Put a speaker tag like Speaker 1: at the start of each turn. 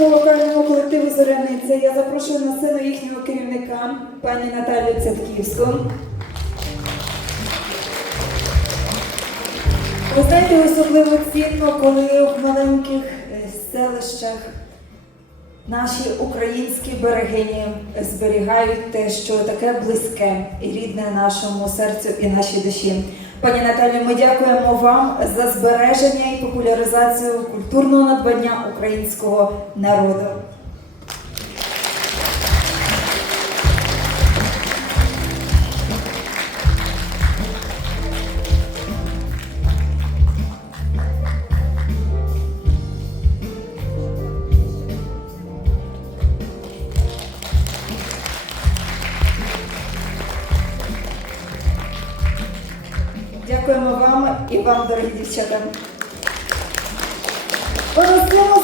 Speaker 1: Нашому вокальному колективу Зоряниця. Я запрошую на сцену їхнього керівника, пані Наталію Цятківську. Ви знаєте, особливо цінно, коли в маленьких е, селищах наші українські берегині зберігають те, що таке близьке і рідне нашому серцю і нашій душі. Пані Наталі, ми дякуємо вам за збереження і популяризацію культурного надбання українського народу. Дякуємо вам і вам, дорогі дівчата.